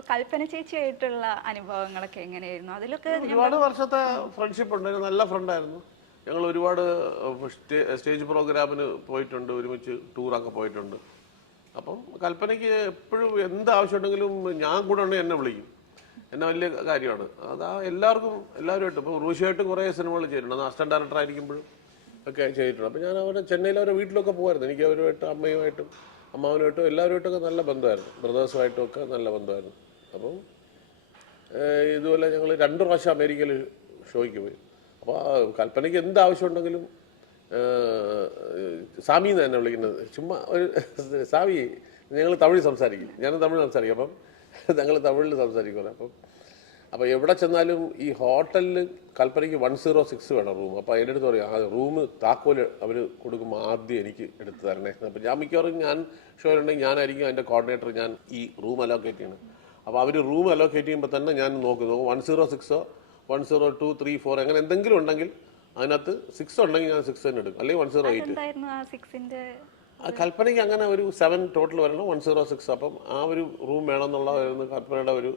അപ്പൊ കൽപ്പന ചേച്ചിയായിട്ടുള്ള അനുഭവങ്ങളൊക്കെ എങ്ങനെയായിരുന്നു? അതിലൊക്കെ ഒരുപാട് വർഷത്തെ ഫ്രണ്ട്ഷിപ്പ് ഉണ്ട്. നല്ല ഫ്രണ്ടായിരുന്നു ഞങ്ങൾ ഒരുപാട് സ്റ്റേജ് പ്രോഗ്രാമിന് പോയിട്ടുണ്ട്. ഒരുമിച്ച് ടൂറൊക്കെ പോയിട്ടുണ്ട്. അപ്പം കൽപ്പനയ്ക്ക് എപ്പോഴും എന്ത് ആവശ്യമുണ്ടെങ്കിലും ഞാൻ കൂടെ ഉണ്ടെങ്കിൽ എന്നെ വിളിക്കും. എന്നെ വലിയ കാര്യമാണ്. അതാ എല്ലാവർക്കും എല്ലാവരുമായിട്ടും. ഇപ്പോൾ റൂഷിയായിട്ട് കുറേ സിനിമകൾ ചെയ്തിട്ടുണ്ട്. അത് അസിസ്റ്റന്റ് ഡയറക്ടർ ആയിരിക്കുമ്പോഴും ഒക്കെ ചെയ്തിട്ടുണ്ട്. അപ്പം ഞാൻ അവരുടെ ചെന്നൈയിൽ അവരുടെ വീട്ടിലൊക്കെ പോകുമായിരുന്നു എനിക്ക് അവരുമായിട്ട് അമ്മയുമായിട്ടും അമ്മാവനുമായിട്ടും എല്ലാവരുമായിട്ടൊക്കെ നല്ല ബന്ധമായിരുന്നു. ബ്രദേഴ്സുമായിട്ടും ഒക്കെ നല്ല ബന്ധമായിരുന്നു. അപ്പം ഏഹ് ഇതുപോലെ ഞങ്ങൾ രണ്ട് പ്രാവശ്യം അമേരിക്കയിൽ ഷോയ്ക്ക് പോയി. അപ്പോൾ കൽപ്പനയ്ക്ക് എന്ത് ആവശ്യമുണ്ടെങ്കിലും സാമി എന്ന് തന്നെ വിളിക്കുന്നത്. ചുമ്മാ ഒരു സാമി ഞങ്ങൾ തമിഴ് സംസാരിക്കും. ഞാൻ തമിഴ് സംസാരിക്കും. അപ്പം ഞങ്ങൾ തമിഴിൽ സംസാരിക്കുമല്ലോ അപ്പം അപ്പോൾ എവിടെ ചെന്നാലും ഈ ഹോട്ടലിൽ കൽപ്പനയ്ക്ക് വൺ സീറോ സിക്സ് വേണം റൂം. അപ്പോൾ അതിന്റെ അടുത്ത് പറയും ആ റൂം താക്കോൽ അവർ കൊടുക്കുമ്പോൾ ആദ്യം എനിക്ക് എടുത്ത് തരണേ. അപ്പോൾ ഞാൻ മിക്കവാറും ഞാൻ ഷോയിലുണ്ടെങ്കിൽ ഞാനായിരിക്കും അതിന്റെ കോർഡിനേറ്റർ. ഞാൻ ഈ റൂം അലോക്കേറ്റ് ചെയ്യണം. അപ്പോൾ അവർ റൂം അലോക്കേറ്റ് ചെയ്യുമ്പോൾ തന്നെ ഞാൻ നോക്കും നോക്കും one zero സിക്സോ one zero two three four അങ്ങനെ എന്തെങ്കിലും ഉണ്ടെങ്കിൽ അതിനകത്ത് സിക്സ് ഉണ്ടെങ്കിൽ ഞാൻ സിക്സ് തന്നെ എടുക്കും. അല്ലെങ്കിൽ വൺ സീറോ എയ്റ്റ് കൽപ്പനയ്ക്ക് അങ്ങനെ ഒരു സെവൻ ടോട്ടൽ വരണം വൺ സീറോ സിക്സ് അപ്പം ആ ഒരു റൂം വേണമെന്നുള്ള കൽപ്പനയുടെ ഒരു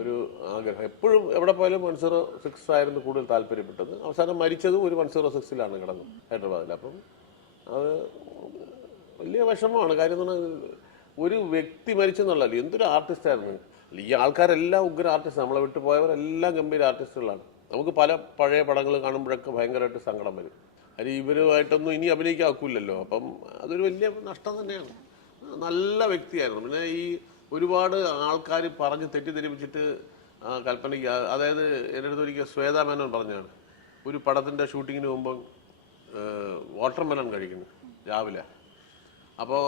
ഒരു ആഗ്രഹം. എപ്പോഴും എവിടെ പോയാലും വൺ സീറോ സിക്സ് ആയിരുന്നു കൂടുതൽ താല്പര്യപ്പെട്ടത്. അവസാനം മരിച്ചതും ഒരു വൺ സീറോ സിക്സിലാണ് കിടന്നത് ഹൈദരാബാദിൽ. അപ്പം അത് വലിയ വിഷമമാണ്. കാര്യം എന്ന് പറഞ്ഞാൽ ഒരു വ്യക്തി മരിച്ചെന്നുള്ളല്ലോ എന്തൊരു ആർട്ടിസ്റ്റ് ആയിരുന്നു? ഈ ആൾക്കാരെല്ലാം ഉഗ്ര ആർട്ടിസ്റ്റ് നമ്മളെ വിട്ടു പോയവരെല്ലാം ഗംഭീര ആർട്ടിസ്റ്റുകളാണ് നമുക്ക് പല പഴയ പടങ്ങൾ കാണുമ്പോഴൊക്കെ ഭയങ്കരമായിട്ട് സങ്കടം വരും. അത് ഇവരുമായിട്ടൊന്നും ഇനി അഭിനയിക്കാക്കൂലല്ലോ അപ്പം അതൊരു വലിയ നഷ്ടം തന്നെയാണ്. നല്ല വ്യക്തിയായിരുന്നു. പിന്നെ ഈ ഒരുപാട് ആൾക്കാർ പറഞ്ഞ് തെറ്റിദ്ധരിപ്പിച്ചിട്ട് കൽപ്പനയ്ക്ക് അതായത് എന്റെ അടുത്ത് ഒരിക്കൽ ശ്വേതാ മേനോൻ പറഞ്ഞാണ് ഒരു പടത്തിന്റെ ഷൂട്ടിങ്ങിന് മുമ്പ് വാട്ടർ മെലൺ കഴിക്കുന്നു രാവിലെ. അപ്പോൾ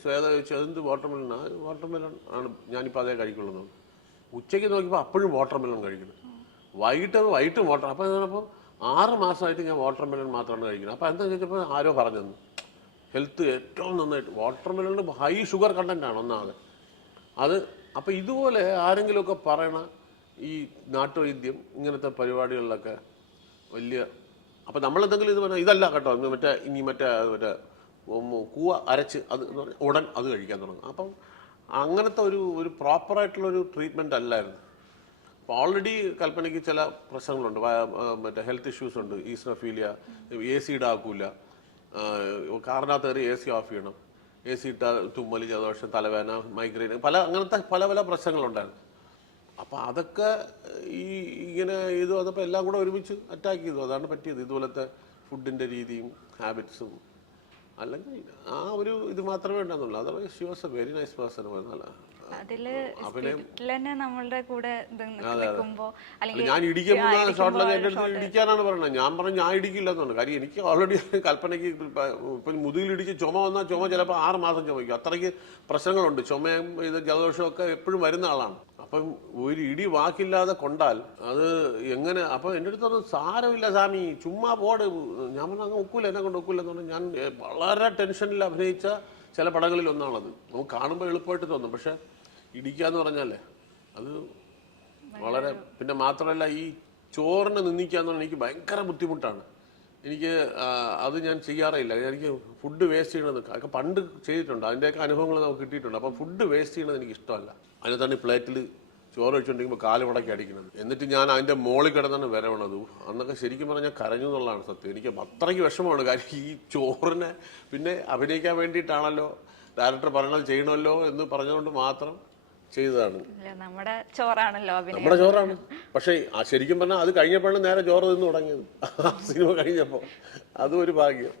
ശ്വേത ചോദിച്ചു അതെന്ത് വാട്ടർമെലൺ വാട്ടർമെലൺ വാട്ടർ മെലൺ ആണ്. ഞാനിപ്പോൾ അതേ കഴിക്കുള്ളൂ. ഉച്ചയ്ക്ക് നോക്കിയപ്പോൾ അപ്പോഴും വാട്ടർമെലൺ കഴിക്കുന്നത് കഴിക്കുന്നു. വൈകിട്ട് വൈകിട്ട് വാട്ടർ അപ്പോൾ പറഞ്ഞപ്പോൾ ആറ് മാസമായിട്ട് ഞാൻ വാട്ടർമെലൺ മാത്രമാണ് കഴിക്കുന്നത്. അപ്പോൾ എന്താ ചോദിച്ചപ്പോൾ ആരോ പറഞ്ഞു ഹെൽത്ത് ഏറ്റവും നന്നായിട്ട് വാട്ടർ ഹൈ ഷുഗർ കണ്ടന്റ് ആണ് ഒന്നാമത്. അത് അപ്പോൾ ഇതുപോലെ ആരെങ്കിലുമൊക്കെ പറയണ ഈ നാട്ടുവൈദ്യം ഇങ്ങനത്തെ പരിപാടികളിലൊക്കെ വലിയ അപ്പോൾ നമ്മളെന്തെങ്കിലും ഇത് പറഞ്ഞാൽ ഇതല്ല കേട്ടോ മറ്റേ ഇനി മറ്റേ മറ്റേ കൂവ അരച്ച് അത് ഉടൻ അത് കഴിക്കാൻ തുടങ്ങും. അപ്പം അങ്ങനത്തെ ഒരു ഒരു പ്രോപ്പറായിട്ടുള്ളൊരു ട്രീറ്റ്മെന്റ് അല്ലായിരുന്നു. അപ്പോൾ ഓൾറെഡി കൽപ്പനയ്ക്ക് ചില പ്രശ്നങ്ങളുണ്ട്. മറ്റേ ഹെൽത്ത് ഇഷ്യൂസ് ഉണ്ട്. ഈസ്നഫീലിയ എ സി ഇടാക്കൂല കാറിനകത്ത് കയറി എ സി ഓഫ് ചെയ്യണം. എ സി ഇട്ടാൽ തുമ്മൽ ജലദോഷം തലവേദന മൈഗ്രെയിൻ പല അങ്ങനത്തെ പല പല പ്രശ്നങ്ങളുണ്ടായിരുന്നു. അപ്പോൾ അതൊക്കെ ഈ ഇങ്ങനെ ഇത് അതപ്പോൾ എല്ലാം കൂടെ ഒരുമിച്ച് അറ്റാക്ക് ചെയ്തു. അതാണ് പറ്റിയത്. ഇതുപോലത്തെ ഫുഡിന്റെ രീതിയും ഹാബിറ്റ്സും അല്ലെങ്കിൽ ആ ഒരു ഇത് മാത്രമേ ഉണ്ടായിരുന്നുള്ളൂ otherwise she was a very nice person നല്ല അതിൽ സ്പിരിറ്റിൽ തന്നെ നമ്മളുടെ കൂടെ നിൽക്കുമ്പോ ഞാൻ ഷോട്ടിലൊക്കെ അടുത്ത് ഇടിക്കാനാണ് പറയുന്നത് ഞാൻ പറഞ്ഞു ഞാൻ ഇടിക്കില്ല എന്നാണ് കാര്യം എനിക്ക് ഓൾറെഡി കൽപ്പനയ്ക്ക് ഇപ്പം മുതുകിലിടിച്ച് ചുമ വന്നാൽ ചുമ ചിലപ്പോൾ ആറ് മാസം ചുമയ്ക്കും അത്രയ്ക്ക് പ്രശ്നങ്ങളുണ്ട്. ചുമയും ഇത് ജലദോഷവും ഒക്കെ എപ്പോഴും വരുന്ന ആളാണ്. അപ്പം ഒരു ഇടി വാക്കില്ലാതെ കൊണ്ടാൽ അത് എങ്ങനെ? അപ്പം എന്റെ അടുത്ത് പറഞ്ഞു സാരമില്ല സ്വാമി ചുമ്മാ പോട്. ഞാൻ പറഞ്ഞു അങ്ങ് ഒക്കൂല എന്നെ കൊണ്ട് ഒക്കൂല. എന്ന് പറഞ്ഞു ഞാൻ വളരെ ടെൻഷനിൽ അഭിനയിച്ച ചില പടങ്ങളിൽ ഒന്നാണത്. നമുക്ക് കാണുമ്പോൾ എളുപ്പമായിട്ട് തോന്നും. പക്ഷെ ഇടിക്കാന്ന് പറഞ്ഞാലേ അത് വളരെ പിന്നെ മാത്രമല്ല ഈ ചോറിനെ നിന്ദിക്കാന്ന് പറഞ്ഞാൽ എനിക്ക് ഭയങ്കര ബുദ്ധിമുട്ടാണ്. എനിക്ക് അത് ഞാൻ ചെയ്യാറേയില്ല. എനിക്ക് ഫുഡ് വേസ്റ്റ് ചെയ്യണമെന്ന് ഒക്കെ പണ്ട് ചെയ്തിട്ടുണ്ട്. അതിന്റെയൊക്കെ അനുഭവങ്ങൾ നമുക്ക് കിട്ടിയിട്ടുണ്ട്. അപ്പം ഫുഡ് വേസ്റ്റ് ചെയ്യണത് എനിക്ക് ഇഷ്ടമല്ല അതിനെ തന്നെ പ്ലേറ്റിൽ ചോറ് വെച്ചുകൊണ്ടിരിക്കുമ്പോൾ കാൽ മുടക്കി അടിക്കുന്നത്. എന്നിട്ട് ഞാൻ അതിന്റെ മോളിൽ കിടന്നാണ് വരവണത്. അന്നൊക്കെ ശരിക്കും പറഞ്ഞാൽ കരഞ്ഞു എന്നുള്ളതാണ് സത്യം. എനിക്ക് അത്രയ്ക്ക് വിഷമമാണ്. കാര്യം ഈ ചോറിനെ പിന്നെ അഭിനയിക്കാൻ വേണ്ടിയിട്ടാണല്ലോ ഡയറക്ടർ പറഞ്ഞാൽ ചെയ്യണമല്ലോ എന്ന് പറഞ്ഞുകൊണ്ട് മാത്രം ചെയ്തതാണ്. നമ്മുടെ ചോറാണല്ലോ നമ്മുടെ ചോറാണ്. പക്ഷേ ശരിക്കും പറഞ്ഞാൽ അത് കഴിഞ്ഞപ്പോഴാണ് നേരെ ചോറ് തിന്ന് തുടങ്ങിയത്. ആ സിനിമ കഴിഞ്ഞപ്പോൾ അതും ഒരു ഭാഗ്യം.